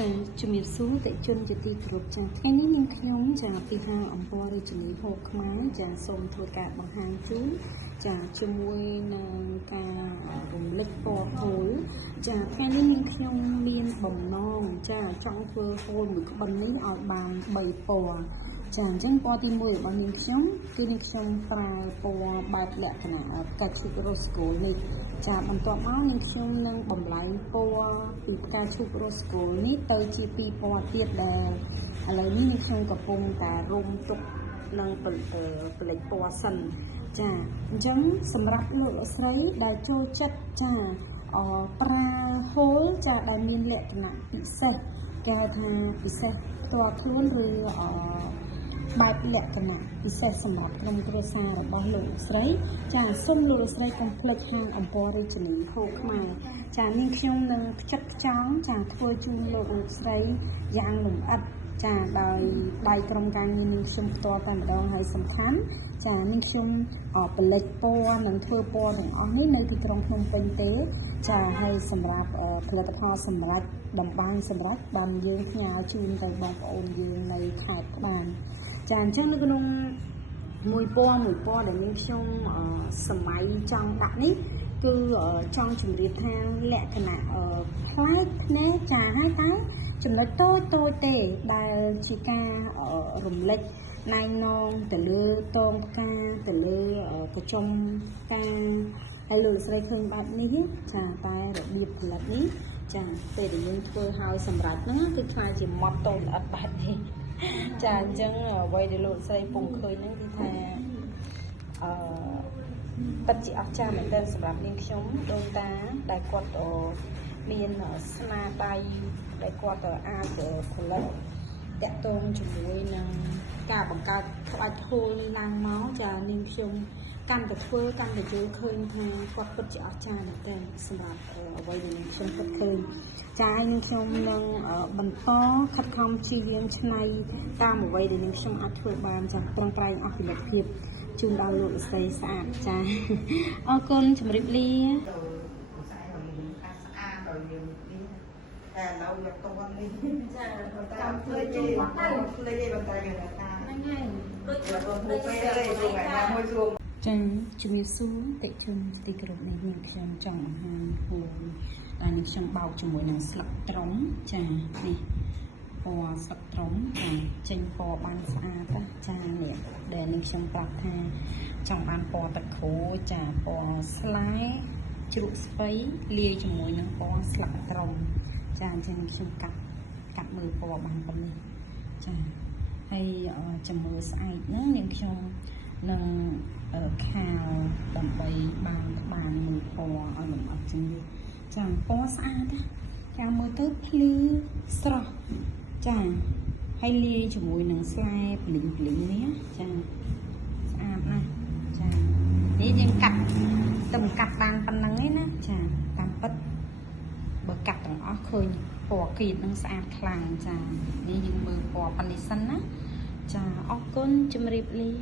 ចាជំរាបសួរតេជជនជាទីគោរពចាថ្ងៃនេះនាងខ្ញុំចាពីហាងអំពររាជធានីហូបខ្មែរចាសូមធ្វើការបង្ហាញជូនចាជាមួយនឹងការរំលឹកពណ៌ហូលចាថ្ងៃនេះនាងខ្ញុំមានបំណងចាចង់ធ្វើហូលមួយក្បិននេះឲ្យបាន3ពណ៌ចាអញ្ចឹងពណ៌ទី1របស់នាងខ្ញុំគឺនាងខ្ញុំប្រើពណ៌បែបលក្ខណៈផ្កាឈូក Rose Gold នេះចាបន្ទាប់មកនាងខ្ញុំនឹងបំលែងពណ៌ពីផ្កាឈូក Rose Gold នេះទៅជា2ពណ៌ទៀតដែលឥឡូវនេះនាងខ្ញុំកំពុងតែរុំទុកនឹងផលិតពណ៌សិនចាអញ្ចឹងសម្រាប់លោកស្រីដែលចូលចិត្តចាប្រើហូលចាដែលមានលក្ខណៈពិសេសគេហៅថាពិសេសផ្ទាល់ខ្លួនឬបែបលក្ខណៈពិសេសសម្រាប់ក្រុមគ្រួសាររបស់លោកស្រីចាសូមលោកស្រីកុំភ្លេចហាងអំពររាជធានីហូបខ្មែរចានាងខ្ញុំនឹងផ្ចិតផ្ចង់ចាធ្វើជូនលោកស្រីយ៉ាងលម្អិតចាដោយដៃក្រុមការងារនាងខ្ញុំផ្ទាល់តែម្ដងហើយសំខាន់ចានាងខ្ញុំផលិតពណ៌និងធ្វើពណ៌ទាំងអស់នេះនៅទីក្រុងភ្នំពេញទេចាហើយសម្រាប់ផលិតផលសម្រាប់បំបាញ់សម្រាប់បានយើងផ្ញើជូនទៅបងប្អូនយើងនៅខេត្តក្បានចាអញ្ចឹងនៅក្នុងមួយពណ៌ដែលនាងខ្ញុំសម័យចង់ដាក់នេះគឺចង់ជម្រាបថាលក្ខណៈផ្លែកភ្នែកចាហើយតែចំណុចតូចទេដែលជាការរំលេចណែនាំទៅលើតងផ្កាទៅលើកញ្ចុំតាហើយលោកស្រីឃើញបែបនេះចាតែរបៀបផលិតនេះចាពេលដែលយើងធ្វើឲ្យសម្រាប់ហ្នឹងគឺខ្លាចជាម៉ត់តូចល្អិតបែបនេះចាអញ្ចឹងអ្វីដែលលោកស្រីពងឃើញហ្នឹងគឺថាពិតជាអស្ចារ្យមែនទែនសម្រាប់នាងខ្ញុំដូនតាដែលគាត់មានស្នាដៃដែលគាត់អាចផលិតតាក់ទងជាមួយនឹងការបង្កើតក្បាច់ហូលនេះឡើងមកចានាងខ្ញុំកាន់តែធ្វើកាន់តែយល់ឃើញថាគាត់ពិតជាអស្ចារ្យមែនទែនសម្រាប់អ្វីដែលនាងខ្ញុំគិតឃើញចាហើយនាងខ្ញុំនឹងបន្តខិតខំព្យាយាមច្នៃតាមអ្វីដែលនាងខ្ញុំអាចធ្វើបានចាប្រឹងប្រែងអស់ពីលទ្ធភាពជូនដល់លោកស្រីស្អាតចាអរគុណជម្រាបលាតែឡូវយកតន់នេះចាតាមភ្លេចជួយបាត់ទៅភ្លេចឯងបន្តគេថាហ្នឹងហើយដូចទៅពេលឯងទៅថ្ងៃមួយជួបចាជំរាបសួរតិជនទីគោរពនេះនាងខ្ញុំចង់បង្ហាញហូលដែលនាងខ្ញុំបោកជាមួយនឹងស្លឹកត្រុំចានេះពណ៌ស្លឹកត្រុំចាចេញពណ៌បានស្អាតចានេះដែលនាងខ្ញុំប្រាប់ថាចង់បានពណ៌ទឹកគ្រូចាពណ៌ស្លែជ្រក់ស្ពៃលាយជាមួយនឹងពណ៌ស្លឹកត្រុំចាអញ្ចឹងខ្ញុំកាត់មើលពណ៌បានប៉ុណ្នេះចាហើយចាំមើលស្អែកហ្នឹងនាងខ្ញុំនឹងខាវដើម្បីបានមើលពណ៌ឲ្យលម្អិតជាងនេះចាពណ៌ស្អាតចាមើលទៅភ្លឺស្រស់ចាហើយលាយជាមួយនឹងស្លែភ្លីងនេះចាស្អាតណាស់ចានេះយើងកាត់បានប៉ុណ្ណឹងឯណាចាតាមពិតបើកាត់ទាំងអស់ឃើញពណ៌គៀតនឹងស្អាតខ្លាំងចានេះយើងមើលពណ៌ប៉ុណ្នេះសិនណាចាអរគុណជម្រាបលា